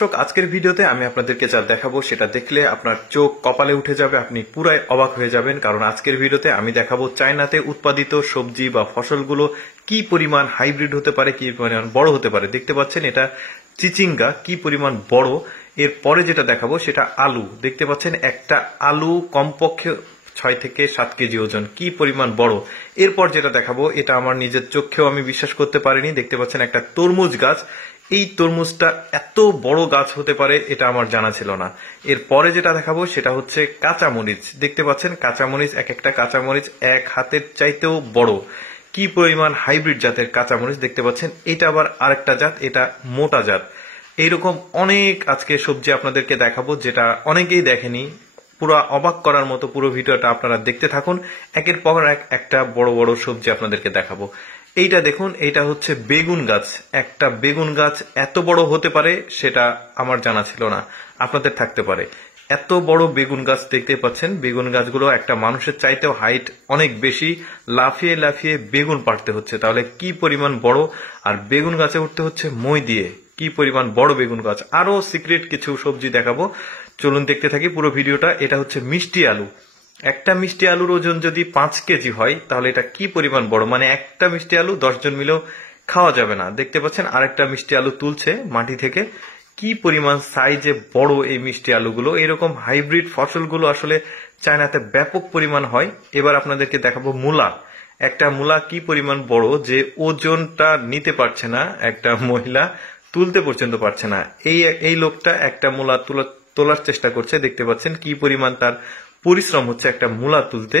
আজকের ভিডিওতে আমি আপনাদেরকে যা দেখাবো সেটা দেখলে আপনার চোখ কপালে উঠে যাবে, আপনি পুরাই অবাক হয়ে যাবেন। কারণ আজকের ভিডিওতে আমি দেখাবো চায়নাতে উৎপাদিত সবজি বা ফসলগুলো কি পরিমাণ হাইব্রিড হতে পারে, কি পরিমাণ বড় হতে পারে। দেখতে পাচ্ছেন এটা চিচিঙ্গা, কি পরিমাণ বড়। এরপরে যেটা দেখাবো সেটা আলু। দেখতে পাচ্ছেন একটা আলু কমপক্ষে 6 থেকে 7 কেজি ওজন, কি পরিমাণ বড়। এরপর যেটা দেখাবো এটা আমার নিজের চোখেও আমি বিশ্বাস করতে পারিনি। দেখতে পাচ্ছেন একটা তরমুজ গাছ, এই তরমুজটা এত বড় গাছ হতে পারে এটা আমার জানা ছিল না। এরপরে যেটা দেখাবো সেটা হচ্ছে কাঁচামরিচ। দেখতে পাচ্ছেন কাঁচামরিচ, এক একটা কাঁচামরিচ এক হাতের চাইতেও বড়, কি পরিমাণ হাইব্রিড জাতের কাঁচামরিচ। দেখতে পাচ্ছেন এটা আবার আরেকটা জাত, এটা মোটা জাত। এইরকম অনেক আজকে সবজি আপনাদেরকে দেখাবো যেটা অনেকেই দেখেনি। পুরো অবাক করার মতো পুরো ভিডিওটা আপনারা দেখতে থাকুন। একের পর এক একটা বড় বড় সবজি আপনাদেরকে দেখাবো। এইটা দেখুন, এইটা হচ্ছে বেগুন গাছ। একটা বেগুন গাছ এত বড় হতে পারে সেটা আমার জানা ছিল না, আপনাদের থাকতে পারে। এত বড় বেগুন গাছ দেখতে পাচ্ছেন। বেগুন গাছগুলো একটা মানুষের চাইতেও হাইট অনেক বেশি, লাফিয়ে লাফিয়ে বেগুন পাড়তে হচ্ছে, তাহলে কি পরিমাণ বড়। আর বেগুন গাছে উঠতে হচ্ছে মই দিয়ে, কি পরিমাণ বড় বেগুন গাছ। আরো সিক্রেট কিছু সবজি দেখাবো, চলুন দেখতে থাকি পুরো ভিডিওটা। এটা হচ্ছে মিষ্টি আলু। একটা মিষ্টি আলুর ওজন যদি 5 কেজি হয় তাহলে এটা কি পরিমাণ বড়, মানে একটা মিষ্টি আলু 10 জন মিলেও খাওয়া যাবে না। দেখতে পাচ্ছেন আরেকটা মিষ্টি আলু তুলছে মাটি থেকে, কি পরিমাণ সাইজে বড় এই মিষ্টি আলুগুলো। এরকম হাইব্রিড ফসলগুলো আসলে চায়নাতে ব্যাপক পরিমাণ হয়। এবার আপনাদেরকে দেখাবো মূলা। একটা মূলা কি পরিমাণ বড় যে ওজনটা নিতে পারছে না একটা মহিলা, তুলতে পর্যন্ত পারছে না। এই লোকটা একটা মূলা তোলার চেষ্টা করছে। দেখতে পাচ্ছেন কি পরিমাণ তার পরিশ্রম হচ্ছে একটা মূলা তুলতে,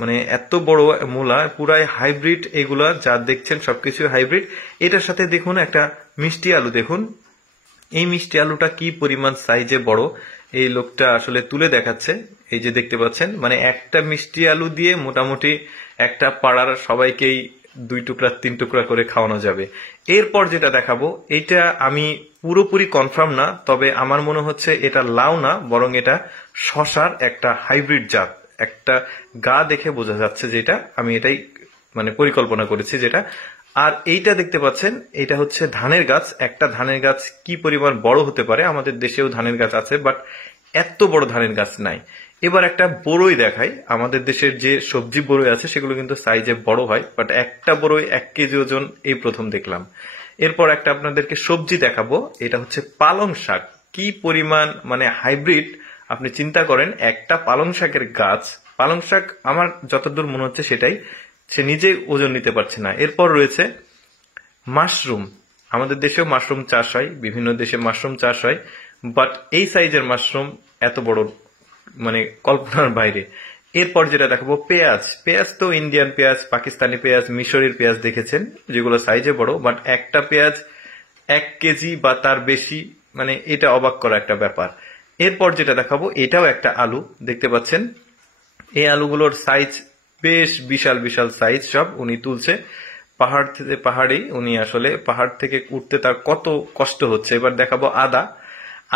মানে এত বড় মূলা, পুরাই হাইব্রিড এগুলা যা দেখছেন সবকিছু হাইব্রিড। এটার সাথে দেখুন একটা মিষ্টি আলু, দেখুন এই মিষ্টি আলুটা কি পরিমাণ সাইজে বড়, এই লোকটা আসলে তুলে দেখাচ্ছে। এই যে দেখতে পাচ্ছেন, মানে একটা মিষ্টি আলু দিয়ে মোটামুটি একটা পাড়ার সবাইকেই 2 টুকরা 3 টুকরা করে খাওয়ানো যাবে। এরপর যেটা দেখাবো এটা আমি পুরোপুরি কনফার্ম না, তবে আমার মনে হচ্ছে এটা লাউ না, বরং এটা শশার একটা হাইব্রিড জাত। একটা গা দেখে বোঝা যাচ্ছে যেটা, আমি এটাই মানে পরিকল্পনা করেছি যেটা। আর এইটা দেখতে পাচ্ছেন এটা হচ্ছে ধানের গাছ। একটা ধানের গাছ কি পরিমাণ বড় হতে পারে, আমাদের দেশেও ধানের গাছ আছে বাট এত বড় ধানের গাছ নাই। এবার একটা বড়ই দেখাই। আমাদের দেশের যে সবজি বড়ই আছে সেগুলো কিন্তু সাইজে বড় হয়, বাট একটা বড়ই 1 কেজি ওজন এই প্রথম দেখলাম। এরপর একটা আপনাদেরকে সবজি দেখাবো, এটা হচ্ছে পালং শাক। কি পরিমাণ মানে হাইব্রিড, আপনি চিন্তা করেন একটা পালং শাকের গাছ। পালং শাক আমার যতদূর মনে হচ্ছে সেটাই, সে নিজে ওজন নিতে পারছে না। এরপর রয়েছে মাশরুম। আমাদের দেশেও মাশরুম চাষ হয়, বিভিন্ন দেশে মাশরুম চাষ হয়, বাট এই সাইজের মাশরুম এত বড় মানে কল্পনার বাইরে। এরপর যেটা দেখাবো পেঁয়াজ। পেঁয়াজ তো ইন্ডিয়ান পেঁয়াজ, পাকিস্তানি পেঁয়াজ, মিশরের পেঁয়াজ দেখেছেন যেগুলো সাইজে বড়, বাট একটা পেঁয়াজ 1 কেজি বা তার বেশি, মানে এটা অবাক করা একটা ব্যাপার। এরপর যেটা দেখাবো এটাও একটা আলু। দেখতে পাচ্ছেন এই আলুগুলোর সাইজ বেশ বিশাল বিশাল সাইজ, সব উনি তুলছে পাহাড়েই। উনি আসলে পাহাড় থেকে উঠতে তার কত কষ্ট হচ্ছে। এবার দেখাবো আদা।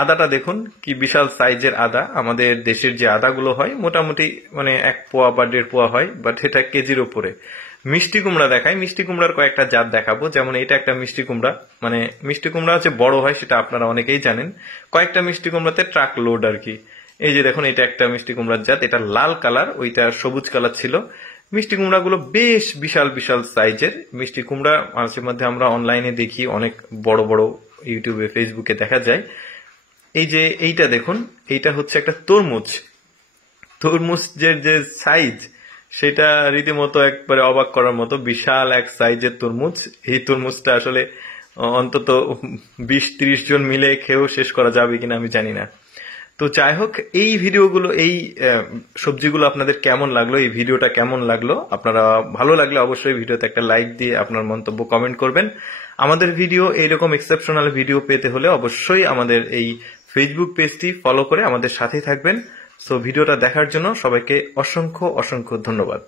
আদাটা দেখুন কি বিশাল সাইজের আদা। আমাদের দেশের যে আদাগুলো হয় মোটামুটি মানে 1 পোয়া বা 1.5 পোয়া হয়, বাট এটা কেজির উপরে। মিষ্টি কুমড়া দেখায়। মিষ্টি কুমড়ার কয়েকটা জাত দেখাবো, যেমন এটা একটা মিষ্টি কুমড়া। মানে মিষ্টি কুমড়া হচ্ছে বড় হয় সেটা আপনারা অনেকেই জানেন। কয়েকটা মিষ্টি কুমড়াতে ট্রাক লোড আর কি। এই যে দেখুন এটা একটা মিষ্টি কুমড়ার জাত, এটা লাল কালার, ওইটা সবুজ কালার ছিল। মিষ্টি কুমড়াগুলো বেশ বিশাল বিশাল সাইজের মিষ্টি কুমড়া। মাঝে মধ্যে আমরা অনলাইনে দেখি, অনেক বড় বড় ইউটিউবে ফেসবুকে দেখা যায়। এই যে এইটা দেখুন, এইটা হচ্ছে একটা তরমুজ। তরমুজের যে সাইজ সেটা রীতিমতো একবারে অবাক করার মতো, বিশাল এক সাইজের তরমুজ। এই তরমুজটা আসলে অন্তত 20-30 জন মিলে খেয়েও শেষ করা যাবে কিনা আমি জানি না। তো যাই হোক, এই ভিডিওগুলো, এই সবজিগুলো আপনাদের কেমন লাগলো, এই ভিডিওটা কেমন লাগলো, আপনারা ভালো লাগলে অবশ্যই ভিডিওতে একটা লাইক দিয়ে আপনার মন্তব্য কমেন্ট করবেন। আমাদের ভিডিও এইরকম এক্সেপশনাল ভিডিও পেতে হলে অবশ্যই আমাদের এই ফেসবুক পেজটি ফলো করে আমাদের সাথেই থাকবেন। সো ভিডিওটা দেখার জন্য সবাইকে অসংখ্য অসংখ্য ধন্যবাদ।